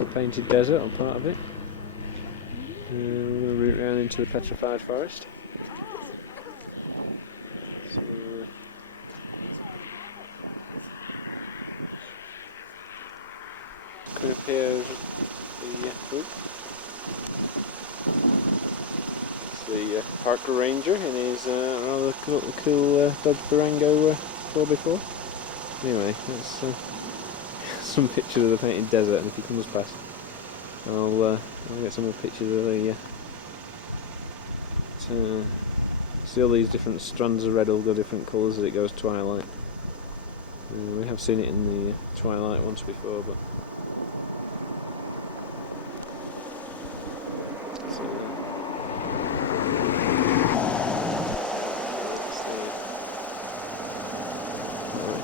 the painted desert, or part of it. We're going to route round into the Petrified Forest. So, coming up here is the park ranger in his rather cool Dodge Burrego 4x4. Anyway, that's some pictures of the painted desert, and if he comes past, I'll get some more pictures of the. See all these different strands of red all go different colours as it goes twilight. We have seen it in the twilight once before, but.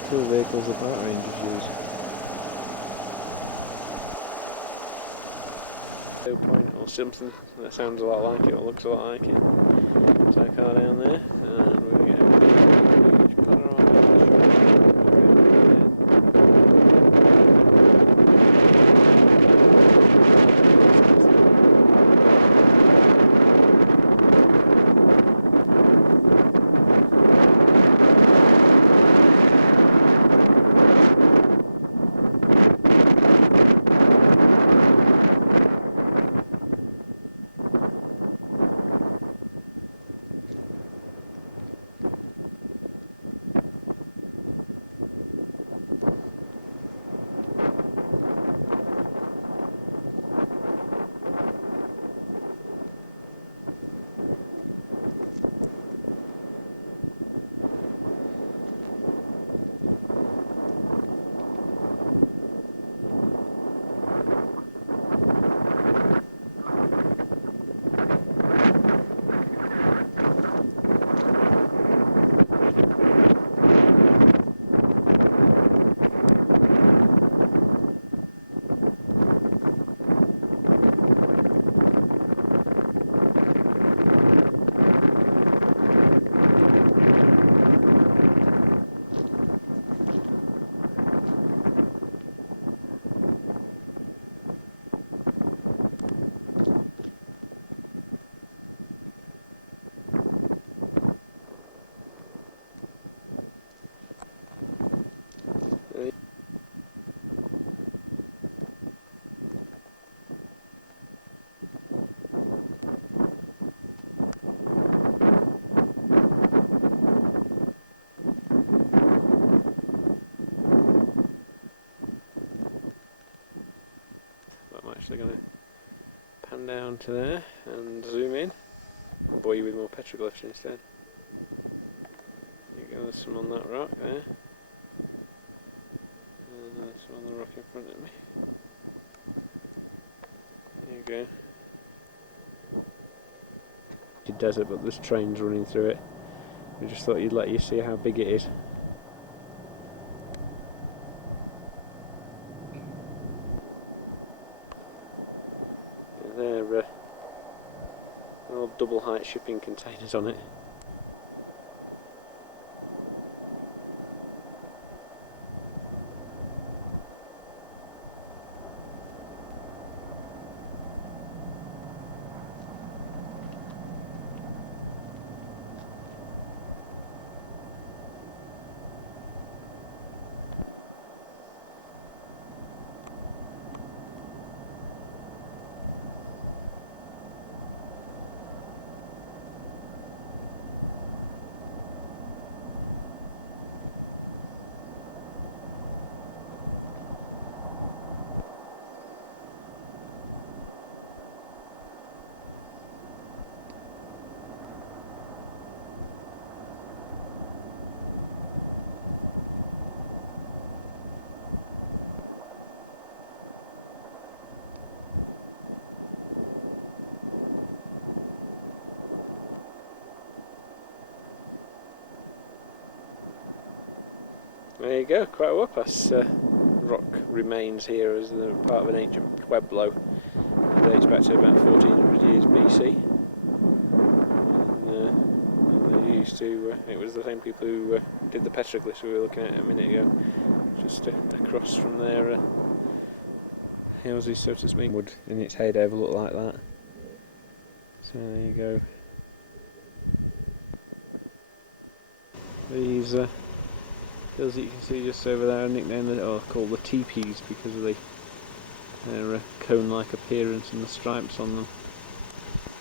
Cool vehicles the park rangers use. Point or something that sounds a lot like it or looks a lot like it. So a car down there, and we're going to get a huge panorama of the shore. I'm actually going to pan down to there and zoom in. I'll bore you with more petroglyphs instead. There you go, there's some on that rock there. And there's some on the rock in front of me. There you go. Desert, but there's trains running through it. We just thought you'd let you see how big it is. They're all double height shipping containers on it. There you go, quite a Wappas rock remains here as the part of an ancient pueblo. It dates back to about 1400 years BC. And they used to, it was the same people who did the petroglyphs we were looking at a minute ago, just across from there houses, so to speak, would in its heyday look like that. So there you go. These hills that you can see just over there are nicknamed or called the teepees because of their cone-like appearance and the stripes on them.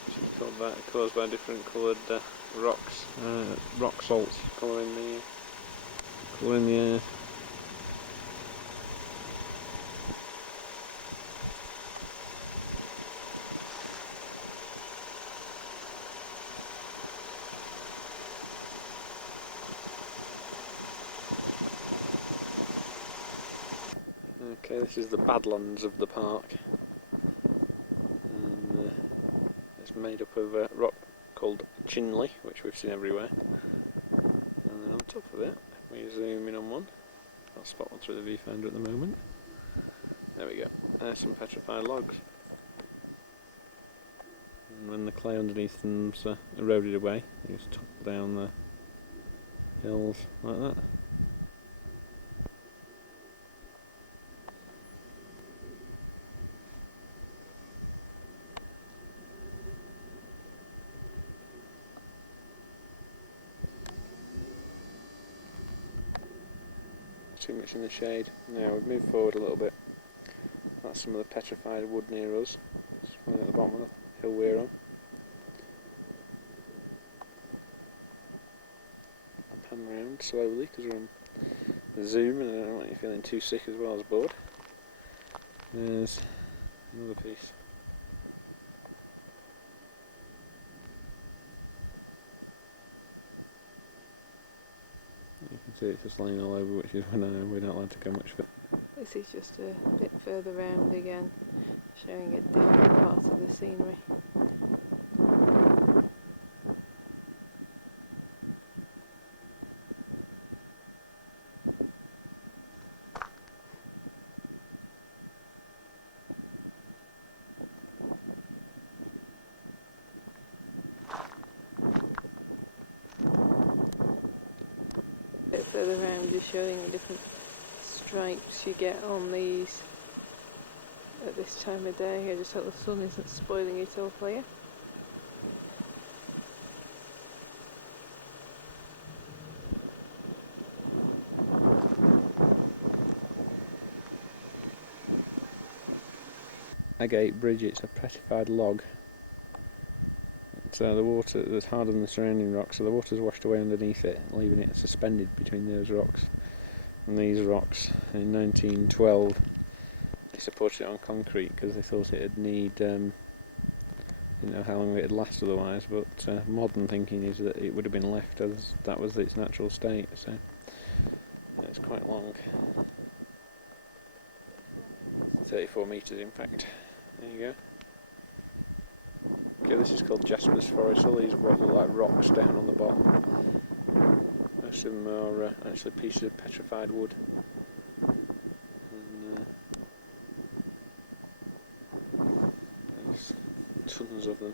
Which is called that, caused by different coloured rocks, rock salts colouring the earth. Okay, this is the Badlands of the park, and it's made up of a rock called Chinley, which we've seen everywhere, and then on top of it, if we zoom in on one, I'll spot one through the viewfinder at the moment, there we go, there's some petrified logs, and when the clay underneath them's eroded away, you just topple down the hills like that. Too much in the shade. Now we've moved forward a little bit. That's some of the petrified wood near us. It's one at the bottom of the hill we're on. I'll pan round slowly because we're on Zoom and I don't want you feeling too sick as well as bored. There's another piece. You can see it's just laying all over, which is when we're not allowed to go much further. This is just a bit further round again, showing a different part of the scenery. A bit further round is showing the different stripes you get on these at this time of day. I just hope the sun isn't spoiling it all for you. Agate Bridge, it's a petrified log. So the water that's harder than the surrounding rocks, so the water's washed away underneath it, leaving it suspended between those rocks. And these rocks, in 1912, they supported it on concrete because they thought it'd need, didn't know how long it'd last otherwise, but modern thinking is that it would have been left as that was its natural state, so it's quite long. 34 metres in fact. There you go. Okay, this is called Jasper's Forest. All these what look like rocks down on the bottom. Most of them are actually pieces of petrified wood. And, there's tons of them.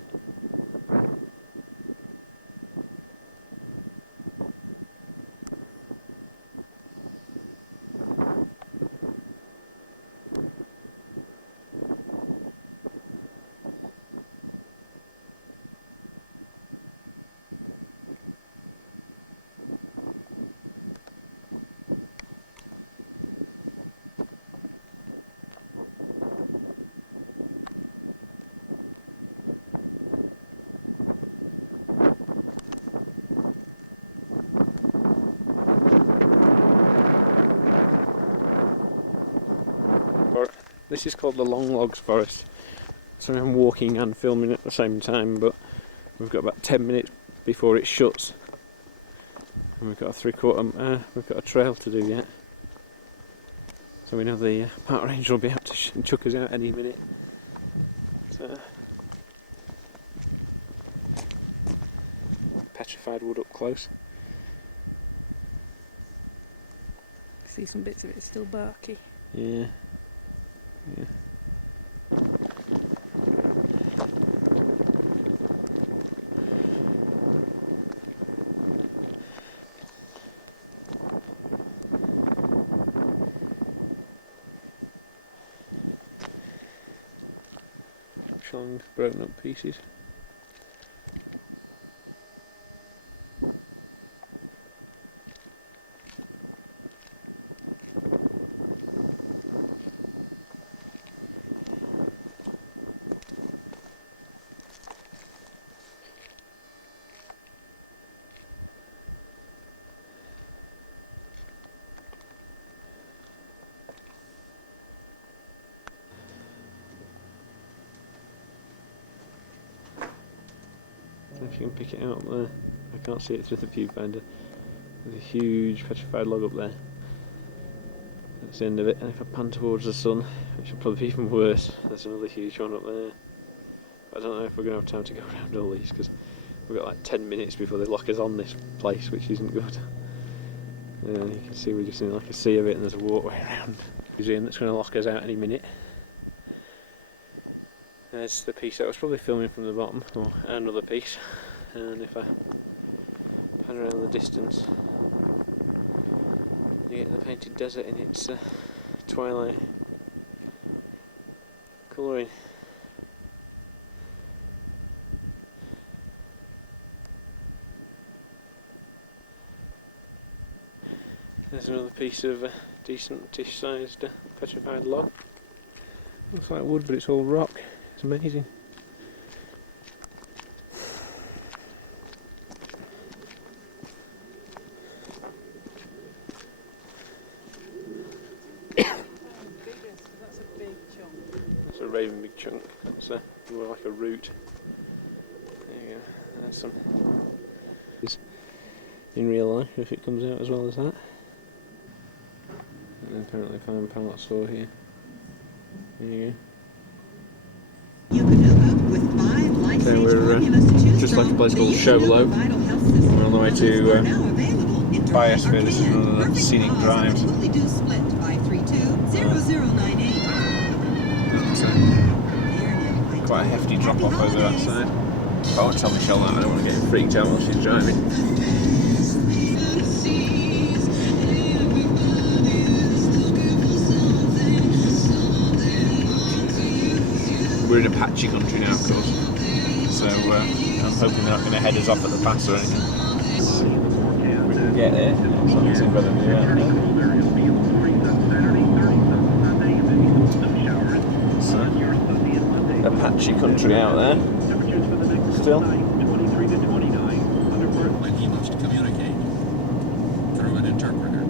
This is called the Long Logs Forest. So I'm walking and filming at the same time, but we've got about 10 minutes before it shuts. And we've got we've got a trail to do yet. So we know the park ranger will be out to chuck us out any minute. So, petrified wood up close. See some bits of it still barky. Yeah. Yeah. inch long broken up pieces. If you can pick it out there, I can't see it through the viewfinder. There's a huge petrified log up there. That's the end of it, and if I pan towards the sun, which will probably be even worse, there's another huge one up there. But I don't know if we're going to have time to go around all these, because we've got like 10 minutes before they lock us on this place, which isn't good. You can see we're just in like a sea of it, and there's a walkway around the museum that's going to lock us out any minute. There's the piece that I was probably filming from the bottom, or another piece, and if I pan around the distance, you get the painted desert in its twilight colouring. There's another piece of decent-ish sized petrified log. Looks like wood, but it's all rock. It's amazing. That's a big chunk. That's a raving big chunk. That's more like a root. There you go. There's some. In real life, if it comes out as well as that. And apparently fine pallet saw here. There you go. You can hook up with 5 life-stage formulas to choose just like a place called Showlow. We're on the way to Biosphere. This is one of the scenic drives. Quite a hefty drop off over that side. I won't tell Michelle that, I don't want to get freaked out while she's driving. We're in Apache country now, of course, so I'm hoping they're not going to head us off at the pass or anything. We can get it, it's not too bad of a Apache country out there, still. When he must communicate through an interpreter.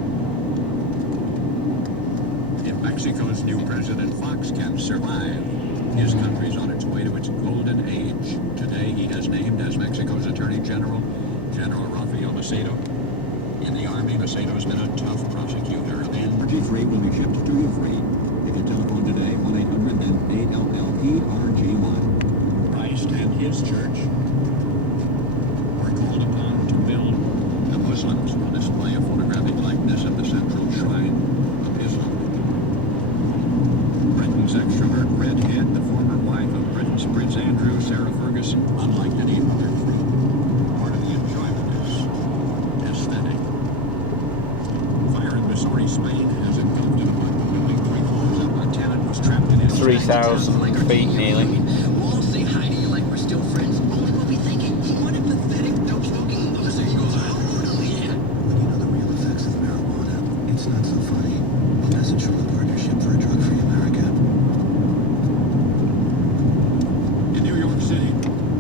If Mexico's new president Fox can survive, his country's on its way to its golden age. Today he has named as Mexico's Attorney General, General Rafael Macedo. In the Army, Macedo's been a tough prosecutor, and RG3 will be shipped to you free. You can telephone today, 1-800-ALLPRG1. Christ and his church are called upon to build. The Muslims will display a photographic likeness of the central shrine of Islam. Britain's extrovert redhead, the former wife of Britain's Prince Andrew, Sarah Ferguson, unlike any other fruit. Part of the enjoyment is aesthetic. Fire in Missouri, Spain has engulfed an apartment building 3 floors up. A tenant was trapped in it. 3,000 feet nearly. We'll all say hi to you like we're still friends. Only we'll be thinking, what a pathetic, dope-smoking loser you are. Yeah. When you know the real effects of marijuana, it's not so funny. A message from the Partnership for a Drug-Free America. In New York City.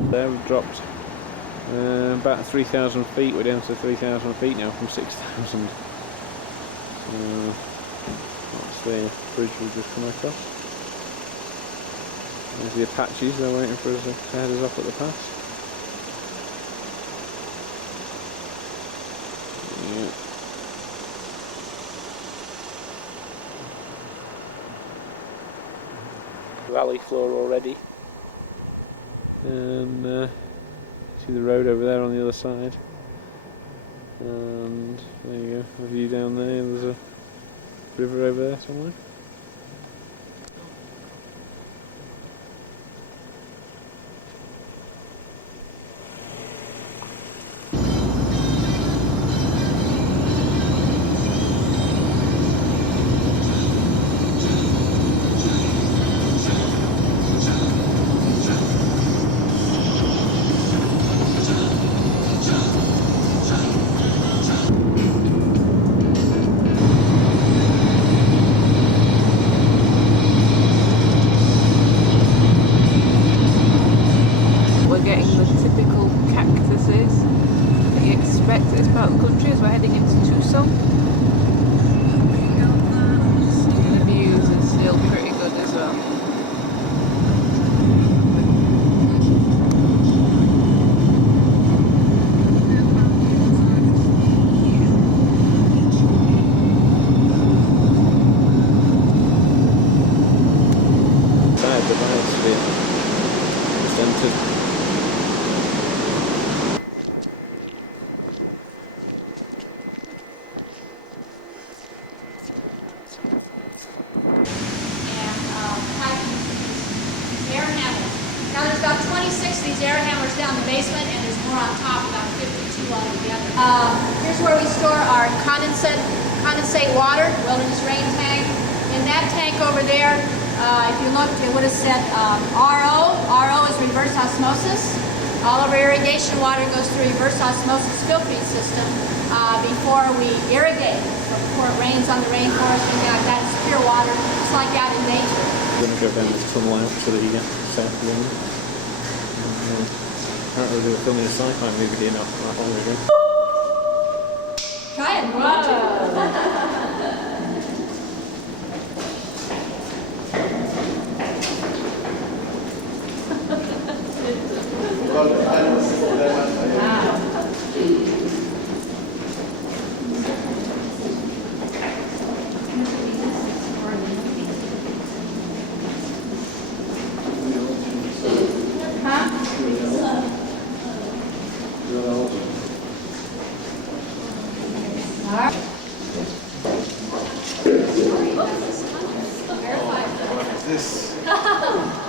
There we've dropped about 3,000 feet. We're down to 3,000 feet now from 6,000. That's the bridge we've just come across. There's the Apaches, they're waiting for us to head us off at the pass. Yeah. Valley floor already. And see the road over there on the other side. And there you go, a view down there, and there's a river over there somewhere. out of country as we're heading into Tucson. The views is still pretty good as well. Inside the Biosphere. It's entered. Air hammer. Now there's about 26 of these air hammers down the basement, and there's more on top, about 52 altogether. Here's where we store our condensate water, wilderness rain tank. In that tank over there, if you looked, it would have said RO. RO is reverse osmosis. All of our irrigation water goes through reverse osmosis filtering system before we irrigate. Before it rains on the rainforest, and that's pure water, just like out in nature. We're going to go down this tunnel out to the south of London. Apparently they were filming a sci-fi movie here not that long ago. Try it, watch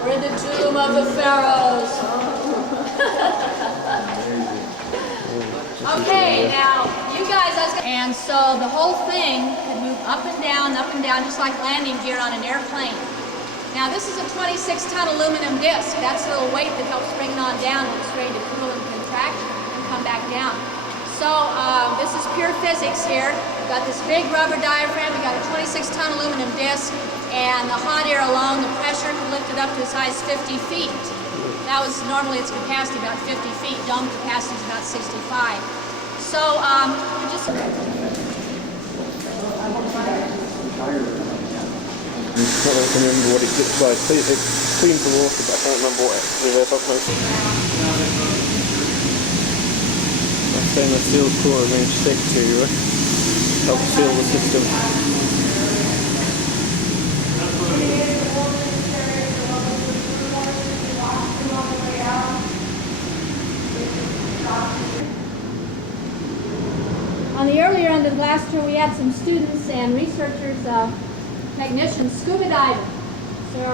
We're in the tomb of the pharaohs. Okay, now you guys, and so the whole thing can move up and down, just like landing gear on an airplane. Now this is a 26-ton aluminum disc. That's the little weight that helps bring it on down when it's ready to cool and contract and come back down. So this is pure physics here. We've got this big rubber diaphragm. We've got a 26-ton aluminum disc. And the hot air alone, the pressure can lift it up to as high as 50 feet. That was normally its capacity, about 50 feet. Dome capacity is about 65. So we just... I can't remember what it looks like. It cleans the water, but I can't remember what it reverse osmosis. That stainless steel core is going to stick to help seal the system. On the earlier end of the glass tour, we had some students and researchers, technicians, scuba diving. So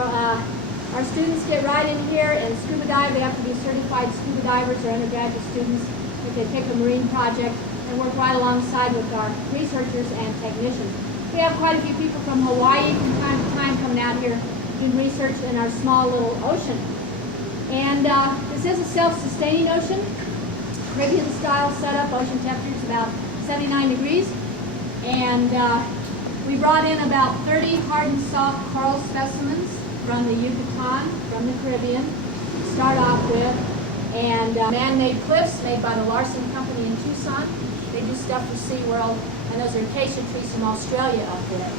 our students get right in here and scuba dive. They have to be certified scuba divers or undergraduate students if they pick a marine project and work right alongside with our researchers and technicians. We have quite a few people from Hawaii from time to time coming out here doing research in our small little ocean. And this is a self-sustaining ocean, Caribbean-style setup. Ocean temperature is about 79 degrees. And we brought in about 30 hard and soft coral specimens from the Yucatan, from the Caribbean, to start off with. And man-made cliffs made by the Larson Company in Tucson. They do stuff for SeaWorld. And those are acacia trees from Australia up there.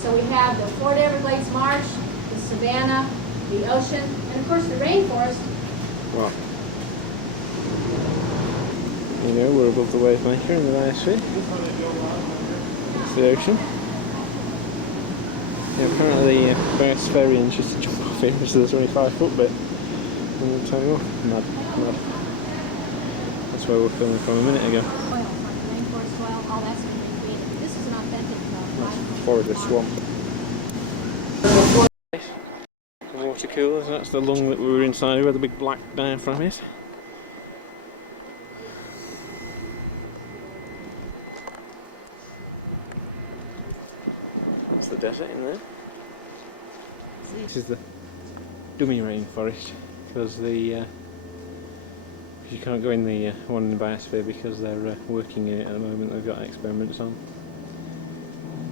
So we have the Florida Everglades Marsh, the savanna, the ocean, and of course the rainforest. Well, you know, we're above the wave maker in the Biosphere. It's the ocean. Yeah, apparently the Biosphereans used to jump off here, so there's only 5-foot bit. And we'll take off. Mad. That's where we were filming from a minute ago. Oil, like rainforest oil, all that's been created. This is an authentic Florida swamp. The water coolers, that's the lung that we were inside where the big black diaphragm is. That's the desert in there. This is the dummy rainforest because you can't go in the one in the Biosphere because they're working in it at the moment. They've got experiments on.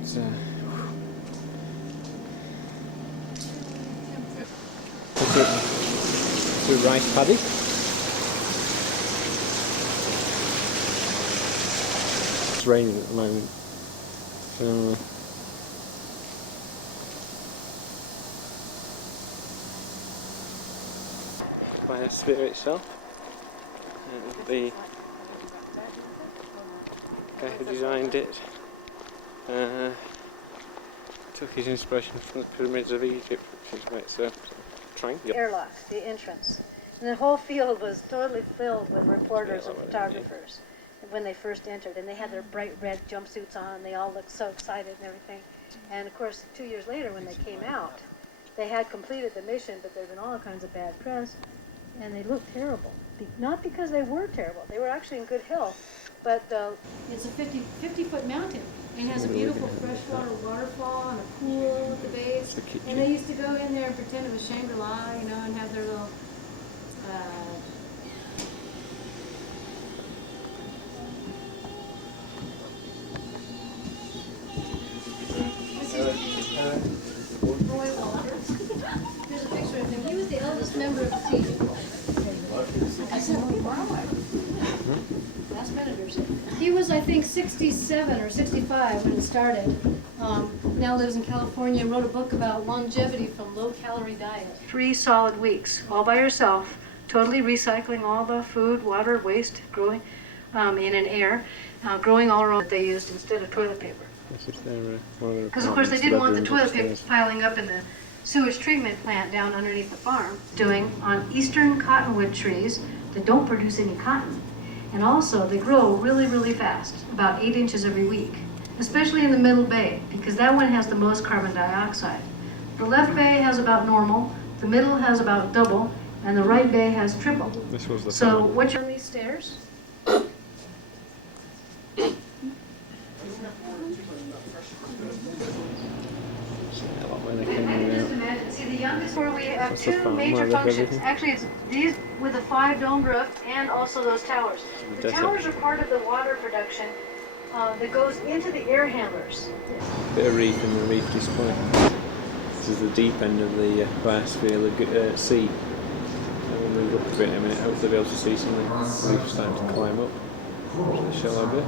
It's a rice paddy. it's raining at the moment. So Biosphere itself. The guy who designed it took his inspiration from the pyramids of Egypt, which is why it's a triangle. Airlocks, the entrance. And the whole field was totally filled with reporters and photographers when they first entered. And they had their bright red jumpsuits on. They all looked so excited and everything. And of course, 2 years later when they came out, they had completed the mission, but there'd been all kinds of bad press. And they looked terrible. Not because they were terrible. They were actually in good health. But it's a 50-foot mountain. It has a beautiful freshwater waterfall and a pool at the base. And they used to go in there and pretend it was Shangri-La, you know, and have their little Roy Walters. Here's a picture of him. He was the eldest member of the team. I said, last minute. He was, I think, 67 or 65 when it started. Now lives in California and wrote a book about longevity from low-calorie diet. 3 solid weeks, all by yourself, totally recycling all the food, water, waste, growing in an air, growing all around that they used instead of toilet paper. Because, of course, they didn't want the toilet paper piling up in the sewage treatment plant down underneath the farm. Doing on eastern cottonwood trees that don't produce any cotton. And also, they grow really, really fast, about 8 inches every week, especially in the middle bay, because that one has the most carbon dioxide. The left bay has about normal, the middle has about double, and the right bay has triple. This was the so what's on these stairs? See, the youngest where we have 2 major functions. Actually, it's these with a 5-dome roof and also those towers. The towers are part of the water production that goes into the air handlers. Bit of reef in the reef display. This is the deep end of the Biosphere sea. We'll move up a bit in a minute. Hopefully, be able to see something. We're starting to climb up. So the shallow bit.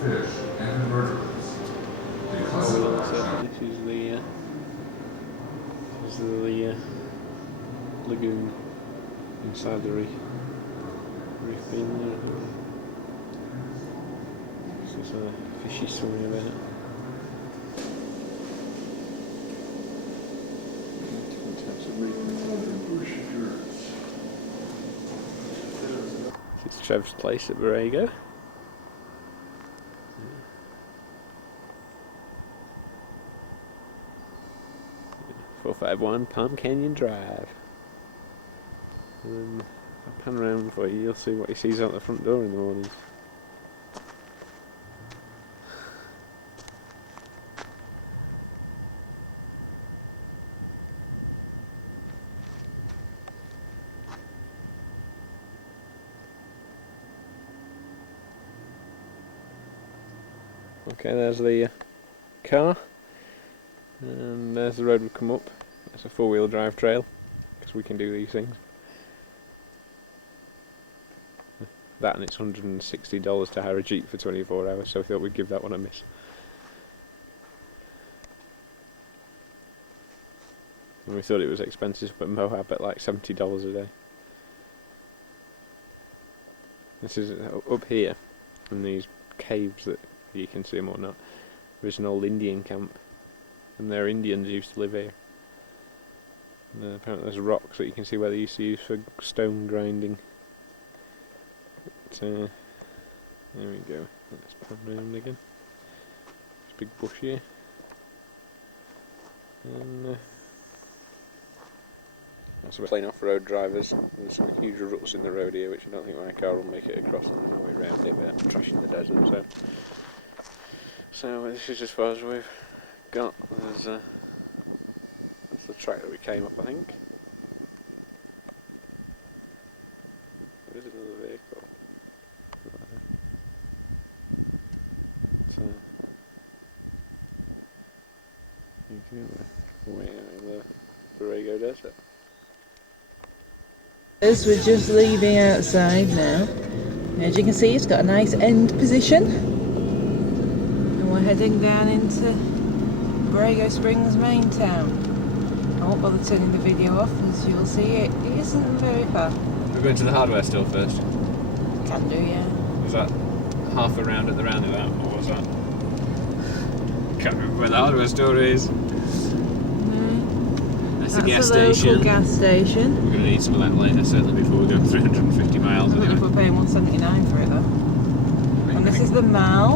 Fish and invertebrates. This is the lagoon inside the reef bin. This is a fishy swimming about. This is Trev's place at Burrego. 451 Palm Canyon Drive. And then I'll pan around for you, you'll see what he sees out the front door in the mornings. Okay, there's the car. And there's the road we've come up. It's a 4-wheel drive trail, because we can do these things. That and it's $160 to hire a Jeep for 24 hours, so we thought we'd give that one a miss. And we thought it was expensive, but Moab at like $70 a day. This is up here, in these caves that you can see them or not. There's an old Indian camp. And their Indians used to live here. And apparently there's rocks that you can see where they used to use for stone grinding. But, there we go. Let's pan round again. There's a big bush here. And that's about plain off-road drivers. There's some huge ruts in the road here, which I don't think my car will make it across on the way around it without trashing the desert. So this is as far as we've got. That's the track that we came up, I think. There is another vehicle. We're in the Burrego Desert. As we're just leaving outside now. As you can see, it's got a nice end position. And we're heading down into Burrego Springs main town. I won't bother turning the video off, as you'll see it isn't very far. We're going to the hardware store first. Can do, yeah. Was that half a round at the roundabout, or was that? Can't remember where the hardware store is. That's the gas station. Local gas station. We're going to need some of that later, certainly before we go 350 miles. I don't know if we're paying $1.79 for it though. And this is the mall.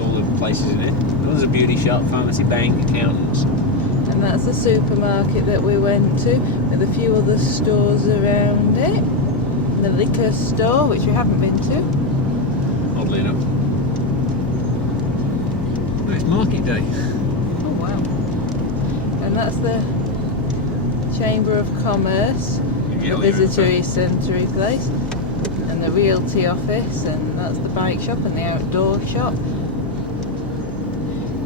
All the places in it. There's a beauty shop, pharmacy, bank, accountants. And that's the supermarket that we went to, with a few other stores around it. And the liquor store, which we haven't been to. Oddly enough. But it's market day. Oh wow. And that's the Chamber of Commerce, the visitory centre place, and the realty office, and that's the bike shop and the outdoor shop.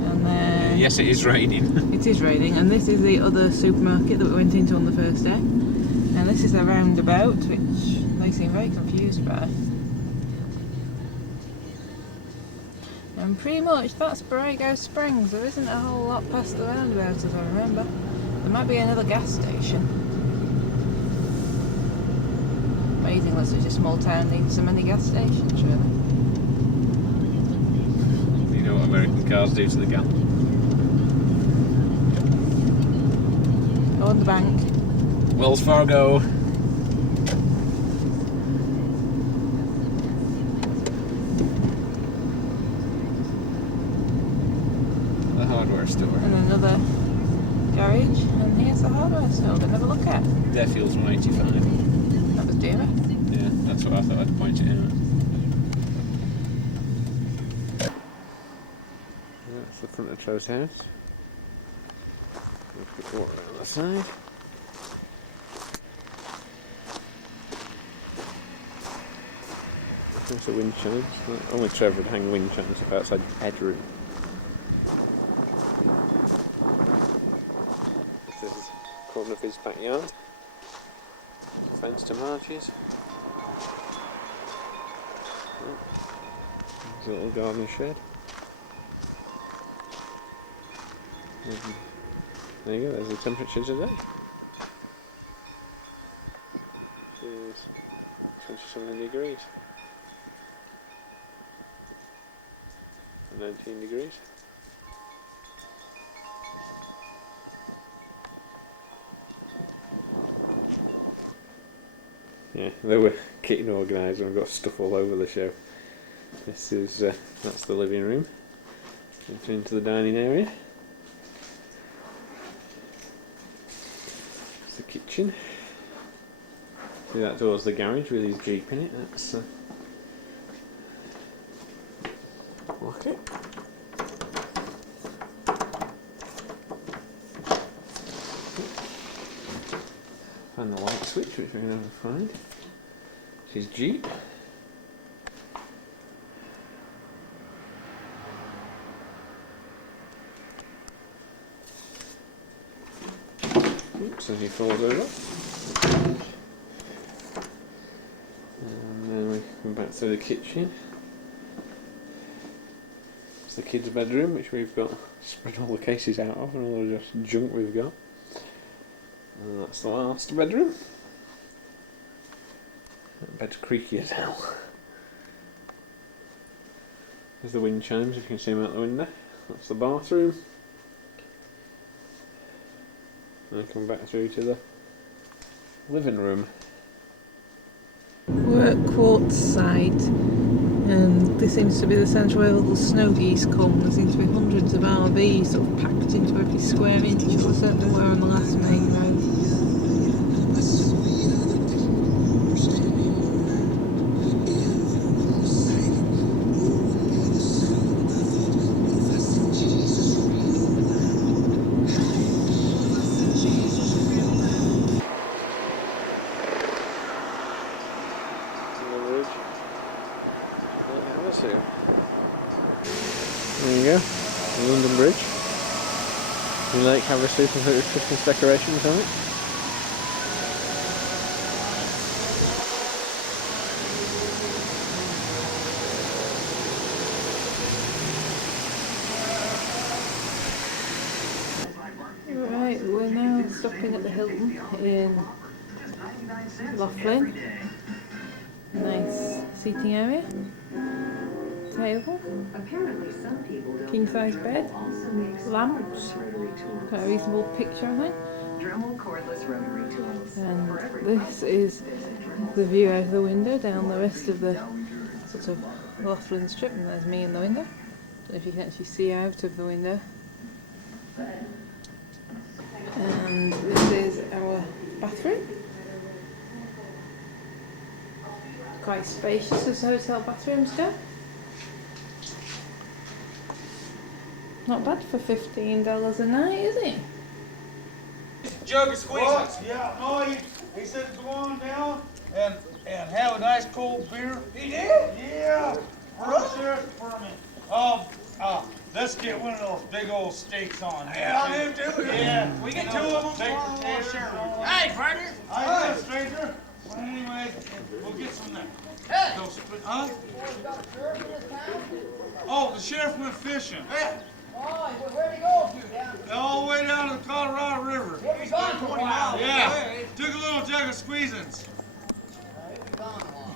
And then yes, it is raining. It is raining, and this is the other supermarket that we went into on the first day. And this is a roundabout, which they seem very confused by. And pretty much that's Burrego Springs. There isn't a whole lot past the roundabout, as I remember. There might be another gas station. Amazing that such a small town needs so many gas stations, really. You know what American cars do to the gas? Oh, and the bank. Wells Fargo. The hardware store. And another garage, and here's the hardware store we'll never look at. Deerfield's 185. That was dearer. Yeah, that's what I thought I'd point it out. That's the front of Tro's house. Quick walk around the side. There's the wind chimes. Only Trevor would hang wind chimes up outside your bedroom. This is the corner of his backyard. Fence to marches. There's a little garden shed. There you go, there's the temperature today. It's 27 degrees. 19 degrees. Yeah, they were getting organised and I've got stuff all over the show. This is, that's the living room. Enter into the dining area. It's the kitchen. See that door's the garage with his Jeep in it. That's lock it. Find the light switch, which we're going to find. It's his Jeep. Oops, as he falls over. And then we come back to the kitchen. It's the kids' bedroom, which we've got spread all the cases out of and all the just junk we've got. And that's the last bedroom. That bed's creaky as hell. There's the wind chimes, if you can see them out the window. That's the bathroom. And come back through to the living room. We're at Quartz site, and this seems to be the centre where all the snow geese come. There seems to be hundreds of RVs sort of packed into every square inch, or certainly were on the last main road. There you go, the London Bridge. You like have a super Christmas decorations on it? Right, we're now stopping at the Hilton in Laughlin. Nice seating area, table, king size bed, lamps, got a reasonable picture I think. And this is the view out of the window down the rest of the sort of Laughlin strip, and there's me in the window. Don't know if you can actually see out of the window. And this is our bathroom. Quite spacious as hotel bathrooms go. Not bad for $15 a night, is it? Jug of squeezes. Yeah, no, he said go on down and have a nice cold beer. He did? Yeah. For the sheriff's department. Let's get one of those big old steaks on here. Yeah, I'll do too. Yeah. We get 2 of them. Hey, partner. Hi, stranger. Well, anyway, we'll get some there. Hey. Huh? Oh, the sheriff went fishing. Yeah. Oh, where'd he go to? Down? All the way down to the Colorado River. He'll be gone for a while. Yeah. Took a little jug of squeezins. He'll be gone a while.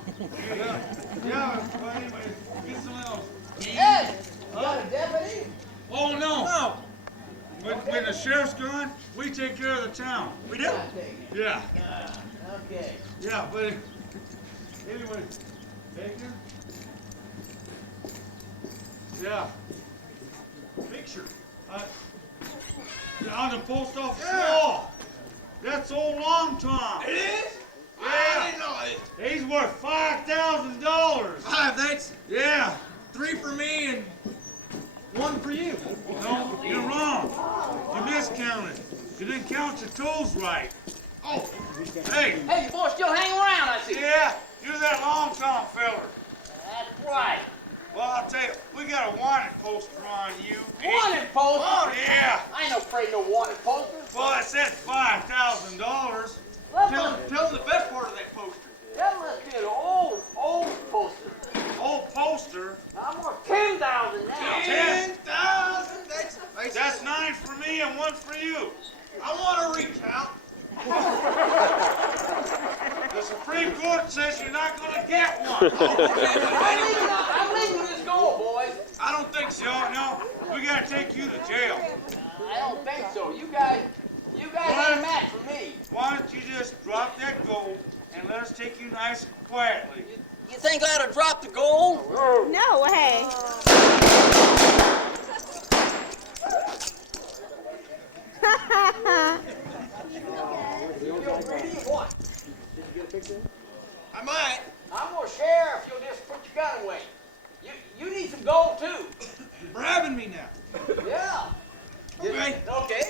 Yeah, well, anyway, get some else. Hey! You got a deputy? Oh, no. When the sheriff's gone, we take care of the town. We do? Yeah. Okay. Yeah, but anyway, bacon? Yeah. Picture. On the post office wall. That's old Long Tom. It is? Yeah. I didn't know it. He's worth $5,000. 5, thanks. Yeah. 3 for me and 1 for you. No, you're wrong. You miscounted. You didn't count your tools right. Oh. Hey. Hey, you boys still hanging around, I see. Yeah, you're that Long Tom feller. That's right. Well, I'll tell you, we got a wanted poster on you. Wanted poster? Oh, yeah. I ain't no afraid of no wanted poster. Well, it said $5,000. Tell them the best part of that poster. That must be an old poster. Old poster? I'm worth 10,000 now. 10,000? That's 9 for me and 1 for you. I want to reach out. The Supreme Court says you're not going to get one. I'm leaving this goal, boys. I don't think so. No, we got to take you to jail. I don't think so. You guys ain't a match for me. Why don't you just drop that gold and let us take you nice and quietly? You think I ought to drop the gold? No way. You feel greedy or what? Did you get a picture? I might. I'm gonna share if you'll just put your gun away. You need some gold too. You're bribing me now. Yeah. Okay. Okay.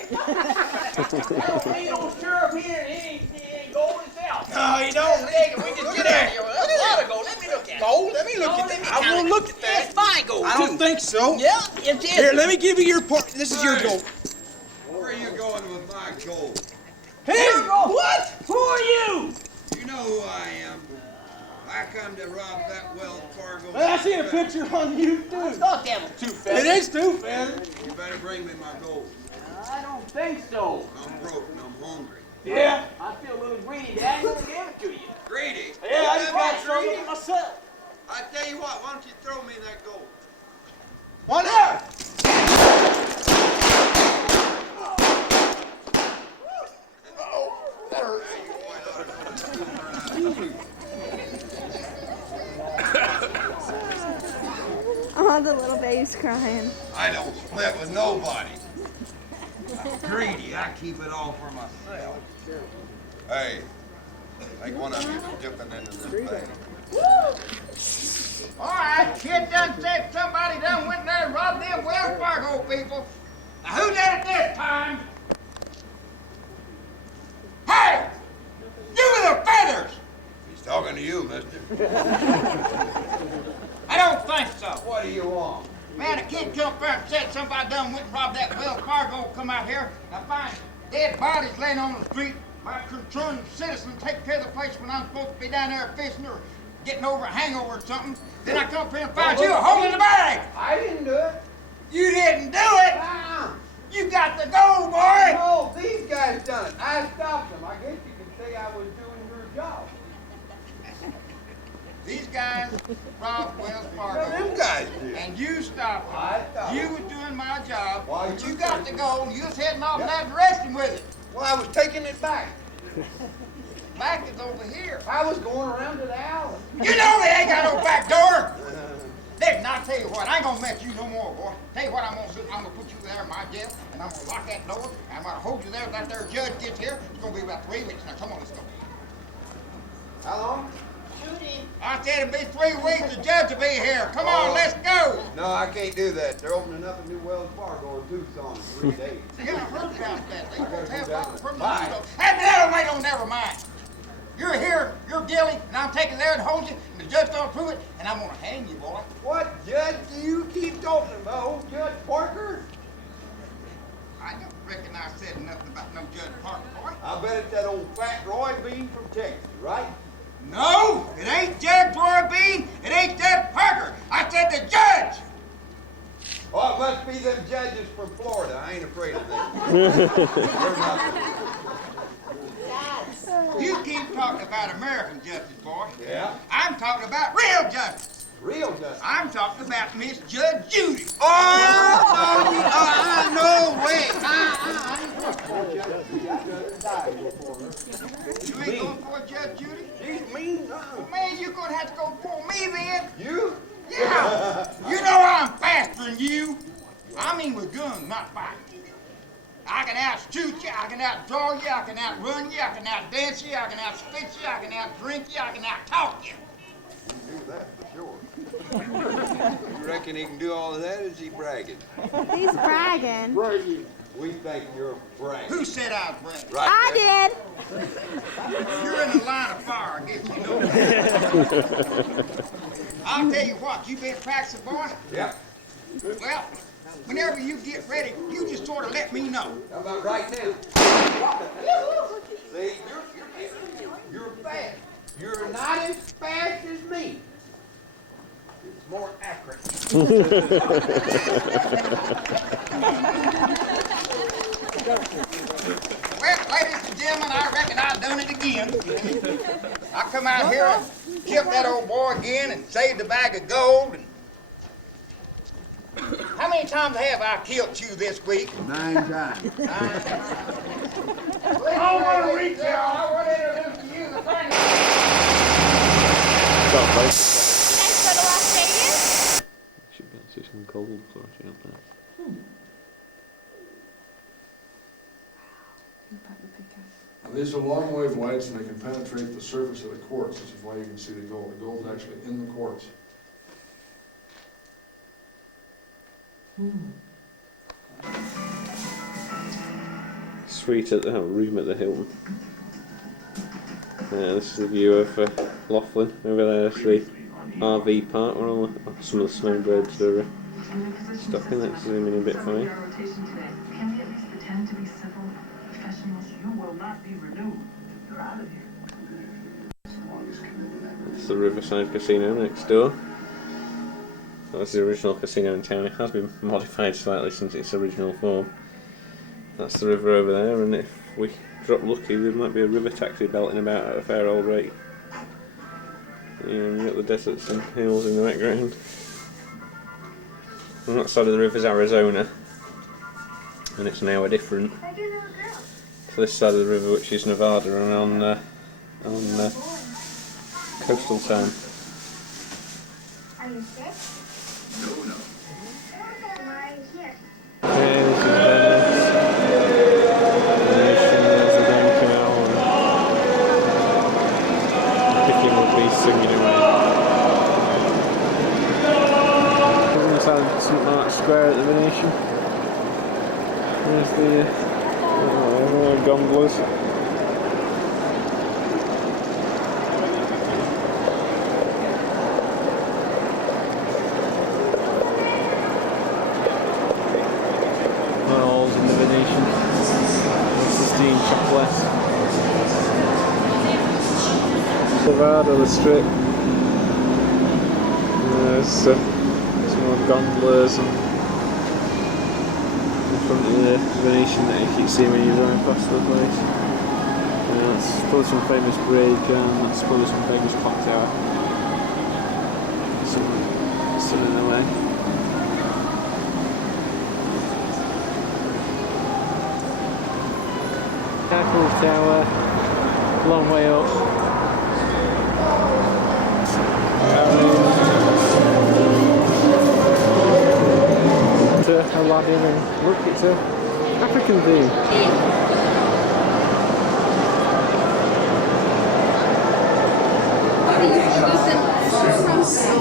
Ain't no sheriff here, he ain't gold himself. No, you don't. We just get out of here. That's a lot of gold. Let me look at it. Gold? Let me look at it. I won't look at that. It's my gold. I don't think so. Yeah, it is. Here, let me give you your part. This is your gold. Where are you going with my gold? Hey, what? Who are you? You know who I am. I come to rob that Wells Fargo. I see a picture on you, too. I thought that was too fast. It is too fast. You better bring me my gold. I don't think so. I'm broke and I'm hungry. Yeah. I feel a little greedy, Dad. I'm gonna give it to you. Greedy? Yeah, I just Am got some greedy? of it myself. I tell you what, why don't you throw me that gold? Why not? That hurts. Oh, the little baby's crying. I don't split with nobody. I'm greedy. I keep it all for myself. Hey, take one of you for dipping into this bag. All right, kid done said somebody done went there and robbed them Wells Fargo people. Now who did it this time? Hey! You with the feathers! He's talking to you, mister. I don't think so. What do you want? Man, a kid come up there and said somebody done went and robbed that Wells Fargo, come out here. I find dead bodies laying on the street. My concerned citizen take care of the place when I'm supposed to be down there fishing or getting over a hangover or something. Then I come up here and find you holding the bag. I didn't do it. You didn't do it? You got to go, boy! No, these guys done it. I stopped them. I guess you could say I was doing your job. These guys robbed Wells Fargo. Them guys did. And you stopped them. I stopped You them. was doing my job, Why, but you you got said- to go, and you was heading off in Yep. that direction with it. Well, I was taking it back. Back is over here. I was going around to the alley. You know they ain't got no back door. Listen, I'll tell you what, I ain't gonna mess you no more, boy. Tell you what I'm gonna do, I'm gonna put you there in my jail, and I'm gonna lock that door, and I'm gonna hold you there till that there judge gets here. It's gonna be about 3 weeks. Now, come on, let's go. How long? I said it'll be 3 weeks, the judge will be here. Come on, let's go. No, I can't do that. They're opening up a new Wells Fargo in Tucson in 3 days. Yeah, I heard about that. They won't have down all there. from the Bye. window. Hey, that don't make no never mind. You're here, you're guilty, and I'm taking there and hold you, and the judge gonna prove it, and I'm gonna hang you, boy. What judge do you keep talking about? Old Judge Parker? I don't reckon I said nothing about no Judge Parker, boy. I bet it's that old fat Roy Bean from Texas, right? No, it ain't Judge Roy Bean, it ain't Judge Parker. I said the judge. Oh, it must be them judges from Florida. I ain't afraid of them. You keep talking about American justice, boy. Yeah? I'm talking about real justice. Real justice. I'm talking about Miss Judge Judy. Oh, no way. You ain't going for Judge Judy? She's mean. Well, man, you're gonna have to go for me then. You? Yeah. You know I'm faster than you. I mean with guns, not fighting. I can outshoot you, I can outdraw you, I can outrun you, I can outdance you, I can outspit you, I can outdrink you, I can outtalk you. You can do that for sure. You reckon he can do all of that, or is he bragging? He's bragging. Bragging. We think you're bragging. Who said I was bragging? Right I there. did. You're in the line of fire, I guess you know that. I'll tell you what, you been practicing, boy? Yeah. Well, whenever you get ready, you just sort of let me know. How about right now? See, you're fast. You're not as fast as me. It's more accurate. Well, ladies and gentlemen, I reckon I done it again. I come out here and killed that old boy again and saved a bag of gold. And how many times have I killed you this week? 9 times. I want to reach out. I want to introduce to you the finest. You guys go to Las Vegas? Should be able to see some gold flashing up there. These are long wavelengths and they can penetrate the surface of the quartz, which is why you can see the gold. The gold is actually in the quartz. Suite at the room at the Hilton. This is the view of Laughlin. Over there is the RV park where all some of the snowbirds are stopping. Let's zoom in a bit for you. It's the Riverside Casino next door. That's the original casino in town. It has been modified slightly since its original form. That's the river over there, and if we drop lucky, there might be a river taxi belting about at a fair old rate. And you've got the deserts and hills in the background. On that side of the river is Arizona, and it's now a different to this side of the river, which is Nevada, and on coastal town. Are you sick? Yeah, this is Venice. There's the Grand Canal, and picking would be singing away. We're inside St Mark's Square at the Venetian. There's the gondolas. Malls in the Venetian. The Sistine Chapel. Savada, the strip. There's some more gondolas and front of the Venetian that you keep seeing when you drive past the place. That's probably some famous bridge, and that's probably some famous clock tower. Some in the way. Eiffel Tower, long way up. Aladdin, and look, it's a African theme.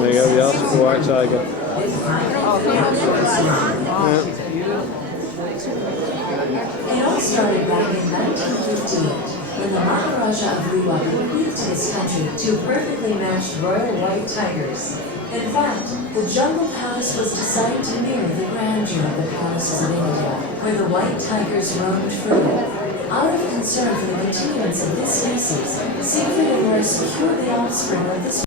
There you go, the Oscar white tiger. It all started back in 1915 when the Maharaja of Rewa bequeathed his country two perfectly matched royal white tigers. In fact, the jungle palace was designed to mirror the grandeur of the palaces of India, where the white tigers roamed freely. Out of concern for the continuance of this species, Siegfried and Roy secured the offspring of this